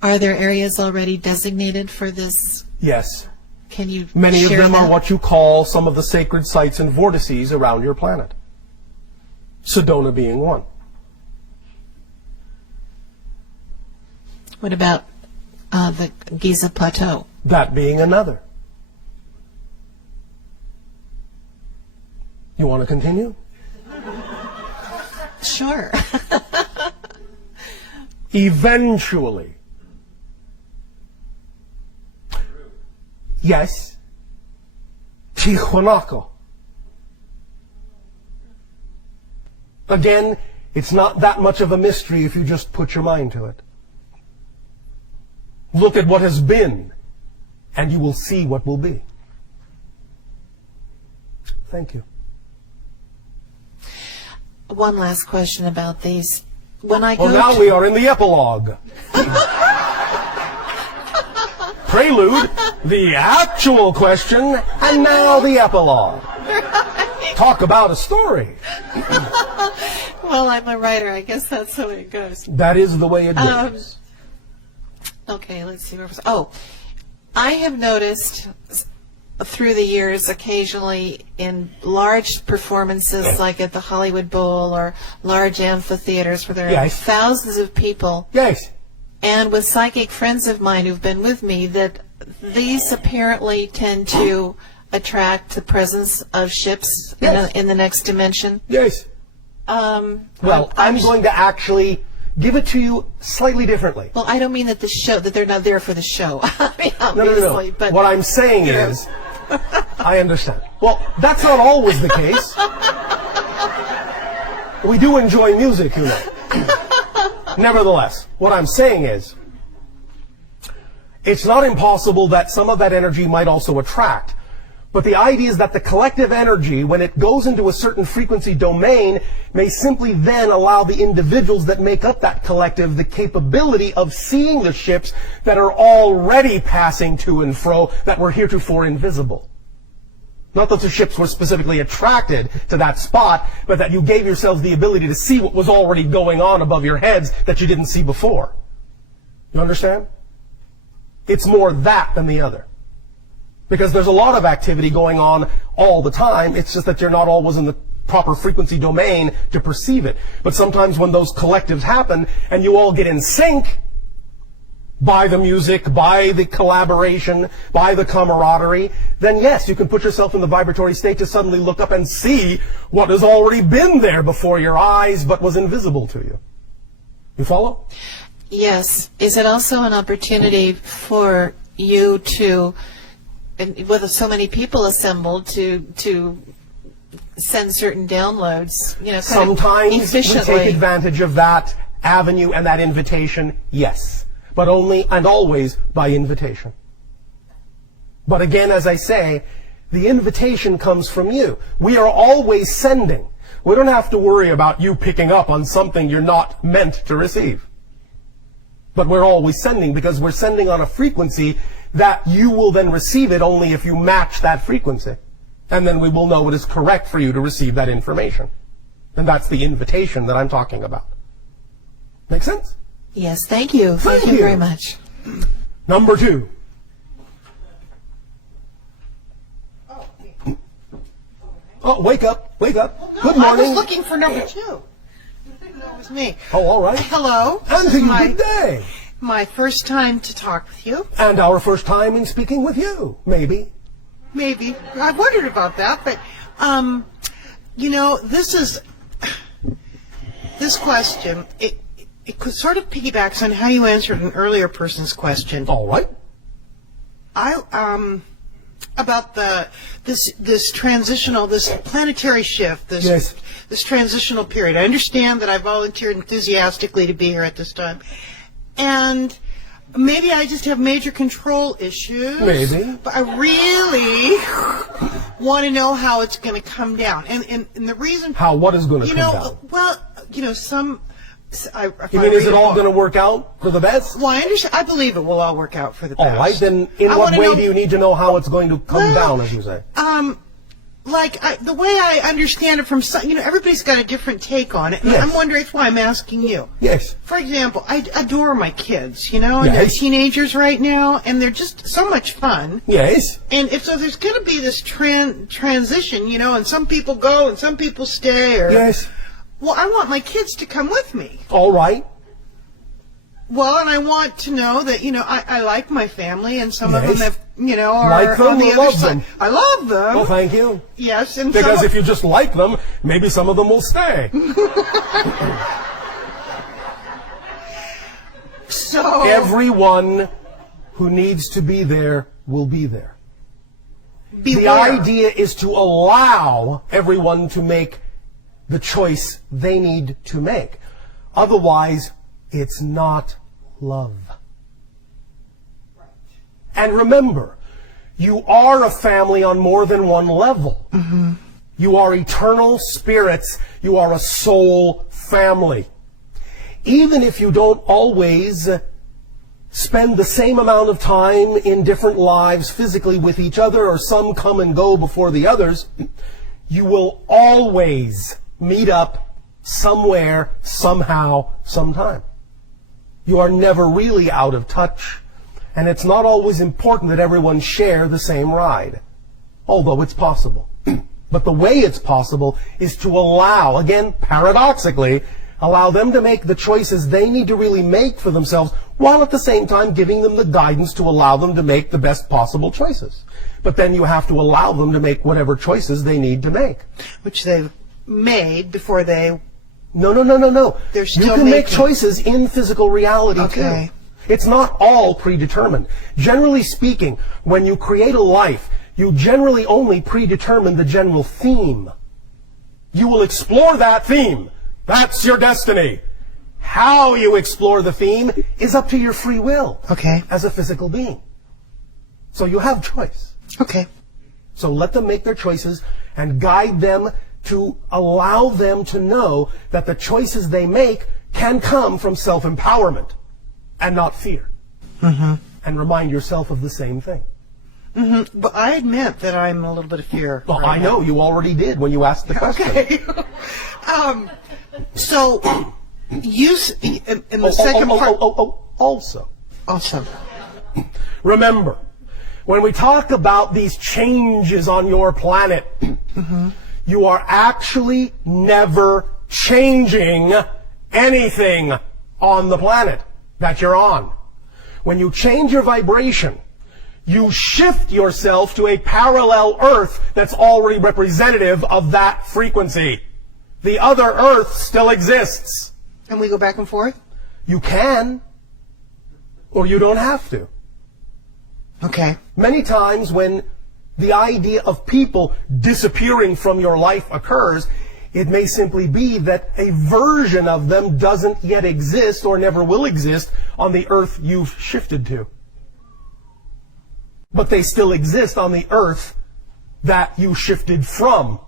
Are there areas already designated for this? Yes. Can you Many of share them that? are what you call some of the sacred sites and vortices around your planet. Sedona being one. What about the Giza Plateau? That being another. You want to continue? Sure. Eventually. Yes. Tijuanaco. Again, it's not that much of a mystery if you just put your mind to it. Look at what has been, and you will see what will be. Thank you. One last question about these. When I go Well, now we are in the epilogue. Prelude, the actual question, and now the epilogue. Talk about a story. Well, I'm a writer. I guess that's the way it goes. That is the way it goes. Okay, let's see. I have noticed through the years, occasionally in large performances like at the Hollywood Bowl or large amphitheaters where there are Yes. thousands of people, Yes. and with psychic friends of mine who've been with me, that these apparently tend to attract the presence of ships Yes. in the next dimension. Yes. Well, I'm going to actually give it to you slightly differently. Well, I don't mean that that they're not there for the show. I mean, No, no, obviously, no. but What I'm saying is, I understand. Well, that's not always the case. We do enjoy music, you know. Nevertheless, what I'm saying is, It's not impossible that some of that energy might also attract. But the idea is that the collective energy, when it goes into a certain frequency domain, may simply then allow the individuals that make up that collective the capability of seeing the ships that are already passing to and fro that were heretofore invisible. Not that the ships were specifically attracted to that spot, but that you gave yourselves the ability to see what was already going on above your heads that you didn't see before. You understand? It's more that than the other. Because there's a lot of activity going on all the time. It's just that you're not always in the proper frequency domain to perceive it. But sometimes when those collectives happen and you all get in sync by the music, by the collaboration, by the camaraderie, then yes, you can put yourself in the vibratory state to suddenly look up and see what has already been there before your eyes but was invisible to you. You follow? Yes. Is it also an opportunity for you to, and with so many people assembled, to send certain downloads, kind Sometimes of efficiently? we take advantage of that avenue and that invitation, yes. But only and always by invitation. But again, as I say, the invitation comes from you. We are always sending. We don't have to worry about you picking up on something you're not meant to receive. But we're always sending because we're sending on a frequency that you will then receive it only if you match that frequency. And then we will know it is correct for you to receive that information. And that's the invitation that I'm talking about. Make sense? Yes, thank you. Thank you very much. Number 2. Oh, wake up, wake up. No, Good I morning. was looking for number 2. That was me. Oh, all right. Hello. And This to is you, good day. my first time to talk with you. And our first time in speaking with you, maybe. Maybe. I wondered about that, but, this question, it sort of piggybacks on how you answered an earlier person's question. All right. About this transitional, this planetary shift, Yes. this transitional period. I understand that I volunteered enthusiastically to be here at this time, and maybe I just have major control issues. Maybe. But I really want to know how it's going to come down, and the reason. How? What is going to come down? Well, some. You mean, is it all going to work out for the best? Well, I understand. I believe it will all work out for the best. All right, then in I what wanna way know- do you need to know how it's going to come down, as you say? The way I understand it from some, everybody's got a different take on it. And Yes. I'm wondering, that's why I'm asking you. Yes. For example, I adore my kids, and they're Yes. teenagers right now, and they're just so much fun. Yes. And so there's going to be this transition, and some people go and some people stay. Yes. Well, I want my kids to come with me. All right. Well, and I want to know that, I like my family, and some of Yes. them have, are Like them on the or other love side. them? I love them. Well, thank you. Yes, and Because some if you just like them, maybe some of them will stay. so Everyone who needs to be there will be there. The beware. idea is to allow everyone to make the choice they need to make. Otherwise, it's not love. And remember, you are a family on more than one level. Mm-hmm. You are eternal spirits. You are a soul family. Even if you don't always spend the same amount of time in different lives physically with each other, or some come and go before the others, you will always meet up somewhere, somehow, sometime. You are never really out of touch, and it's not always important that everyone share the same ride, although it's possible. But the way it's possible is to allow, again, paradoxically, allow them to make the choices they need to really make for themselves, while at the same time giving them the guidance to allow them to make the best possible choices. But then you have to allow them to make whatever choices they need to make. Which they've made before they... No. They're You still can make making- choices in physical reality Okay. too. It's not all predetermined. Generally speaking, when you create a life, you generally only predetermine the general theme. You will explore that theme. That's your destiny. How you explore the theme is up to your free will. Okay. As a physical being. So you have choice. Okay. So let them make their choices and guide them to allow them to know that the choices they make can come from self-empowerment and not fear. Mm-hmm. And remind yourself of the same thing. Mm-hmm. But I admit that I'm a little bit of fear. Well, right I know, now. you already did when you asked the question. Okay. So, in the second part... Also. Also. Remember, when we talk about these changes on your planet, you are actually never changing anything on the planet that you're on. When you change your vibration, you shift yourself to a parallel Earth that's already representative of that frequency. The other Earth still exists. And we go back and forth? You can, or you don't have to. Okay. Many times when the idea of people disappearing from your life occurs, it may simply be that a version of them doesn't yet exist or never will exist on the Earth you've shifted to. But they still exist on the Earth that you shifted from.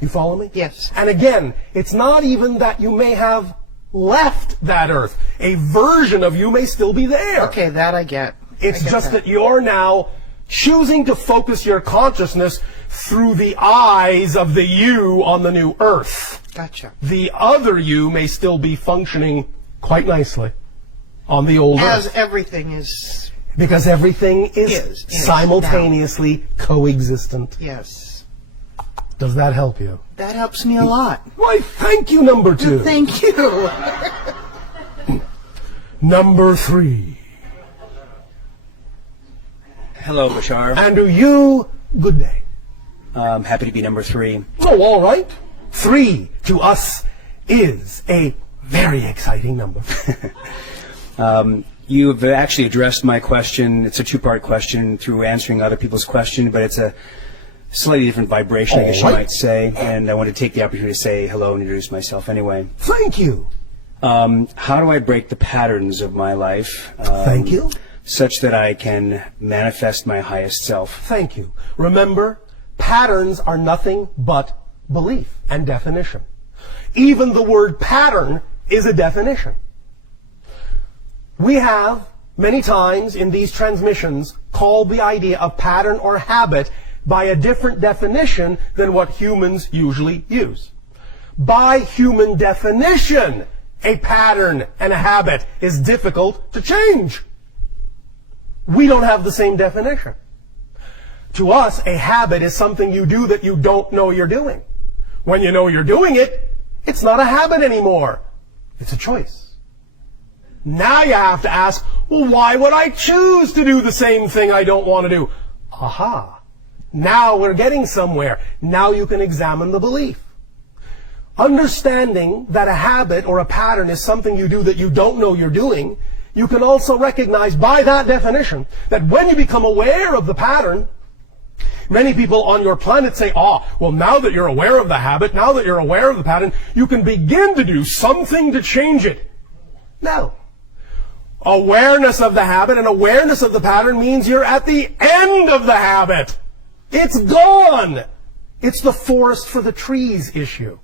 You follow me? Yes. And again, it's not even that you may have left that Earth. A version of you may still be there. Okay, that I get. It's just that you're now choosing to focus your consciousness through the eyes of the you on the new Earth. Gotcha. The other you may still be functioning quite nicely on the old As Earth. everything is... Because everything is simultaneously coexistent. Yes. Does that help you? That helps me a lot. Why, thank you, number 2. Thank you. Number 3. Hello, Bashar. And to you, good day. Happy to be number 3. Oh, all right. 3 to us is a very exciting number. You've actually addressed my question. It's a 2-part question through answering other people's question, but it's a slightly different vibration, I guess you might say. And I want to take the opportunity to say hello and introduce myself anyway. Thank you. How do I break the patterns of my life? Thank you. Such that I can manifest my highest self. Thank you. Remember, patterns are nothing but belief and definition. Even the word pattern is a definition. We have, many times in these transmissions, called the idea of pattern or habit by a different definition than what humans usually use. By human definition, a pattern and a habit is difficult to change. We don't have the same definition. To us, a habit is something you do that you don't know you're doing. When you know you're doing it, it's not a habit anymore. It's a choice. Now you have to ask, well, why would I choose to do the same thing I don't want to do? Aha. Now we're getting somewhere. Now you can examine the belief. Understanding that a habit or a pattern is something you do that you don't know you're doing, you can also recognize by that definition that when you become aware of the pattern, many people on your planet say, well, now that you're aware of the habit, now that you're aware of the pattern, you can begin to do something to change it. No. Awareness of the habit and awareness of the pattern means you're at the end of the habit. It's gone. It's the forest for the trees issue.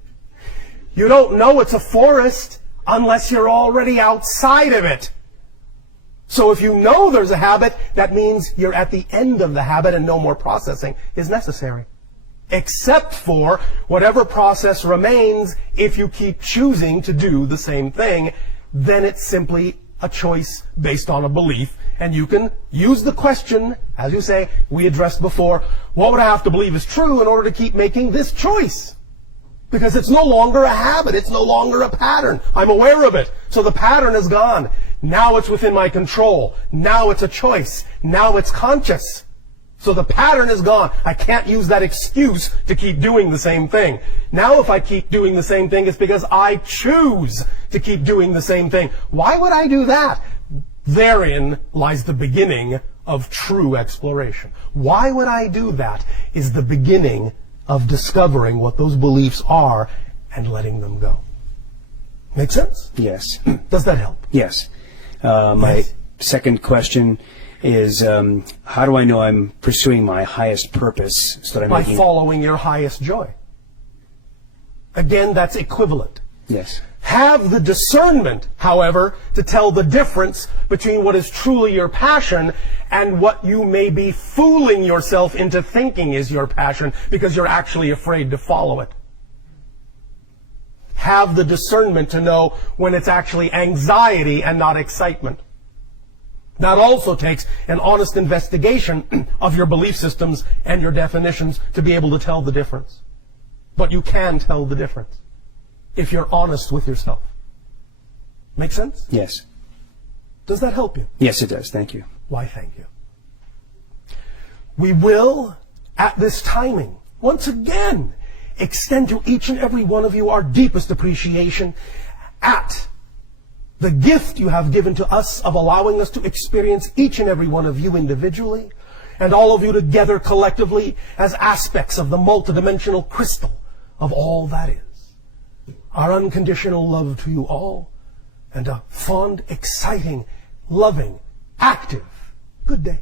You don't know it's a forest unless you're already outside of it. So if you know there's a habit, that means you're at the end of the habit and no more processing is necessary. Except for whatever process remains if you keep choosing to do the same thing, then it's simply a choice based on a belief. And you can use the question, as you say, we addressed before, what would I have to believe is true in order to keep making this choice? Because it's no longer a habit, it's no longer a pattern. I'm aware of it. So the pattern is gone. Now it's within my control. Now it's a choice. Now it's conscious. So the pattern is gone. I can't use that excuse to keep doing the same thing. Now if I keep doing the same thing, it's because I choose to keep doing the same thing. Why would I do that? Therein lies the beginning of true exploration. Why would I do that is the beginning of discovering what those beliefs are and letting them go. Make sense? Yes. Does that help? Yes. My Yes. second question is, how do I know I'm pursuing my highest purpose so that I'm By making... following your highest joy. Again, that's equivalent. Yes. Have the discernment, however, to tell the difference between what is truly your passion and what you may be fooling yourself into thinking is your passion because you're actually afraid to follow it. Have the discernment to know when it's actually anxiety and not excitement. That also takes an honest investigation of your belief systems and your definitions to be able to tell the difference. But you can tell the difference if you're honest with yourself. Make sense? Yes. Does that help you? Yes, it does. Thank you. Why, thank you. We will, at this timing, once again, extend to each and every one of you our deepest appreciation at the gift you have given to us of allowing us to experience each and every one of you individually and all of you together collectively as aspects of the multidimensional crystal of all that is. Our unconditional love to you all and a fond, exciting, loving, active good day.